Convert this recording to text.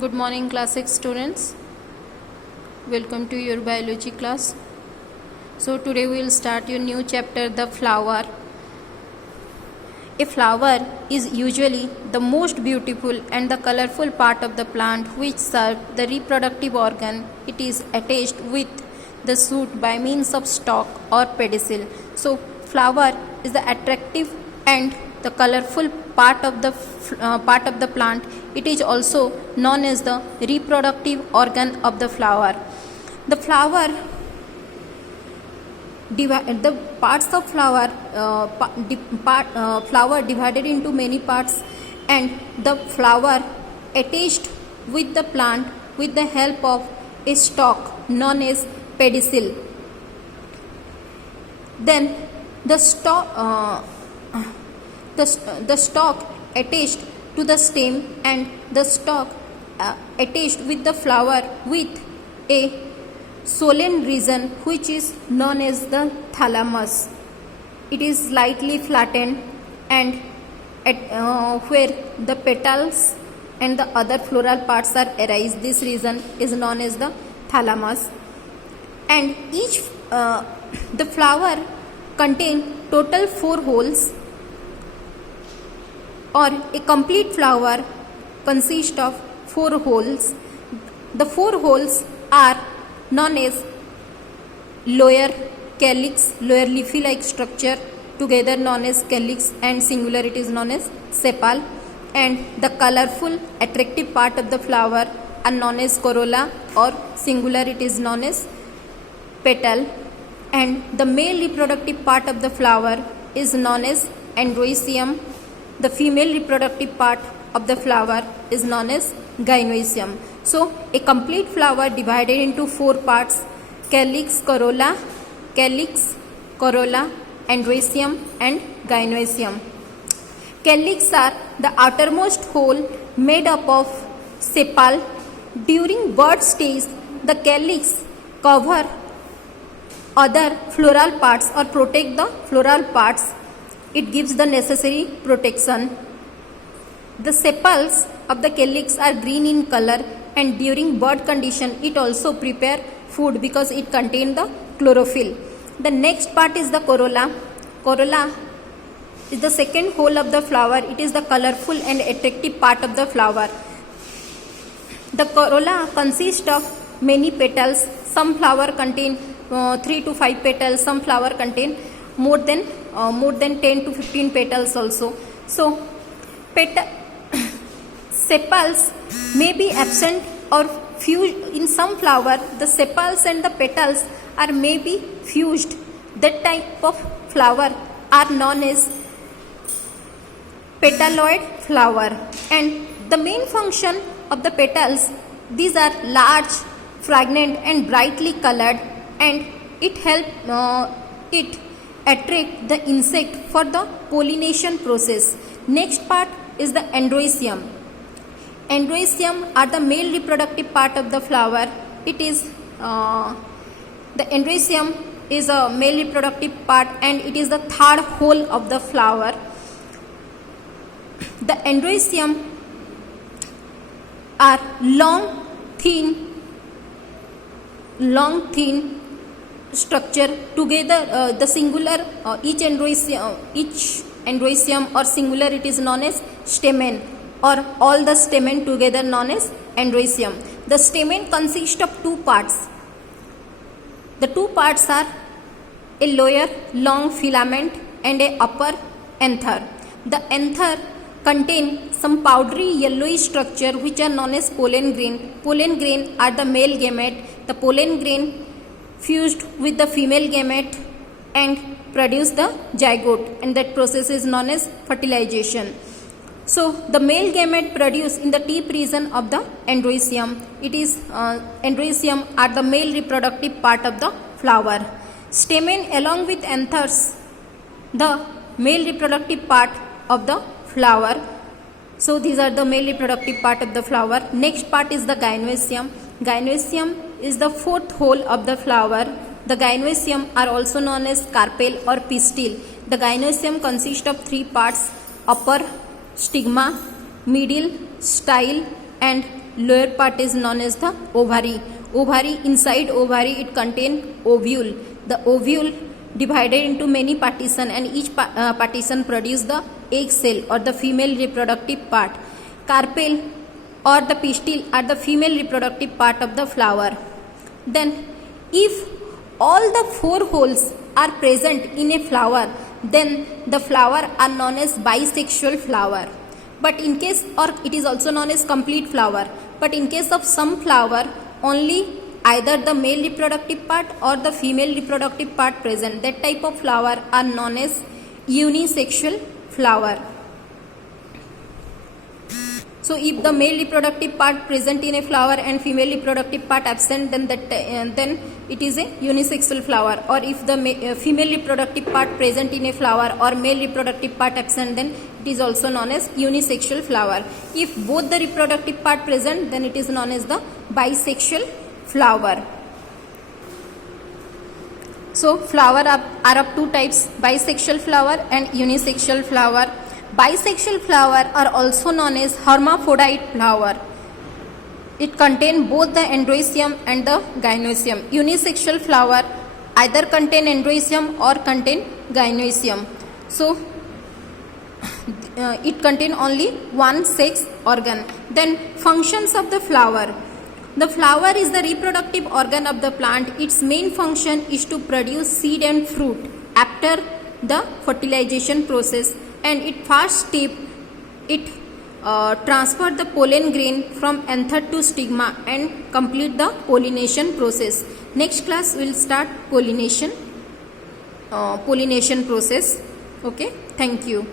Good morning, class 6 students. Welcome to your biology class. So today we will start your new chapter, the flower. A flower is usually the most beautiful and the colorful part of the plant which serves the reproductive organ. It is attached with the shoot by means of stalk or pedicel. So flower is the attractive and the colorful part of the plant. It is also known as the reproductive organ of the flower. The flower the parts of flower flower divided into many parts, and the flower attached with the plant with the help of a stalk known as pedicel. Then the stalk attached to the stem, and the stalk attached with the flower with a swollen region which is known as the thalamus. It is slightly flattened, and where the petals and the other floral parts are arise, this region is known as the thalamus. And each the flower contain total 4 holes, or a complete flower consists of 4 holes. The 4 holes are known as lower calyx, lower leafy like structure, together known as calyx, and singular it is known as sepal. And the colorful attractive part of the flower are known as corolla, or singular it is known as petal. And the male reproductive part of the flower is known as androecium. The female reproductive part of the flower is known as gynoecium. So a complete flower divided into 4 parts: calyx, corolla, androecium and gynoecium. Calyx are the outermost hole made up of sepal. During bud stage, the calyx cover other floral parts or protect the floral parts. It gives the necessary protection. The sepals of the calyx are green in color, and during bud condition it also prepare food because it contains the chlorophyll. The next part is the corolla. Corolla is the second hole of the flower. It is the colorful and attractive part of the flower. The corolla consists of many petals. Some flower contain 3 to 5 petals. Some flower contain more than 10 to 15 petals also. So sepals may be absent or fused in some flower. The sepals and the petals are maybe fused. That type of flower are known as petaloid flower. And the main function of the petals, these are large, fragrant and brightly colored, and it attract the insect for the pollination process. Next part is the androecium. Androecium are the male reproductive part of the flower. It is the androecium is a male reproductive part, and it is the third hole of the flower. The androecium are long, thin structure. Together the singular each androecium or singular it is known as stamen, or all the stamen together known as androecium. The stamen consists of 2 parts. The 2 parts are a lower long filament and a upper anther. The anther contain some powdery yellowish structure which are known as pollen grain. Pollen grain are the male gamete. The pollen grain fused with the female gamete and produce the zygote, and that process is known as fertilization. So the male gamete produced in the tip region of the androecium. It is androecium are the male reproductive part of the flower. Stamen along with anthers, the male reproductive part of the flower. So these are the male reproductive part of the flower. Next part is the gynoecium. Gynoecium is the 4th hole of the flower. The gynoecium are also known as carpel or pistil. The gynoecium consists of 3 parts: upper stigma, middle style and lower part is known as the ovary. Ovary, inside ovary it contain ovule. The ovule divided into many partition, and each partition produce the egg cell or the female reproductive part. Carpel or the pistil are the female reproductive part of the flower. Then if all the 4 holes are present in a flower, then the flower are known as bisexual flower. But in case, or it is also known as complete flower, but in case of some flower, only either the male reproductive part or the female reproductive part present, that type of flower are known as unisexual flower. So if the male reproductive part present in a flower and female reproductive part absent, then it is a unisexual flower. Or if the female reproductive part present in a flower or male reproductive part absent, then it is also known as unisexual flower. If both the reproductive part present, then it is known as the bisexual flower. So flower are of 2 types, bisexual flower and unisexual flower. Bisexual flower are also known as hermaphrodite flower. It contain both the androecium and the gynoecium. Unisexual flower either contain androecium or contain gynoecium. So it contain only one sex organ. Then functions of the flower. The flower is the reproductive organ of the plant. Its main function is to produce seed and fruit after the fertilization process, and it first step it transfer the pollen grain from anther to stigma and complete the pollination process. Next class will start pollination process. Okay, thank you.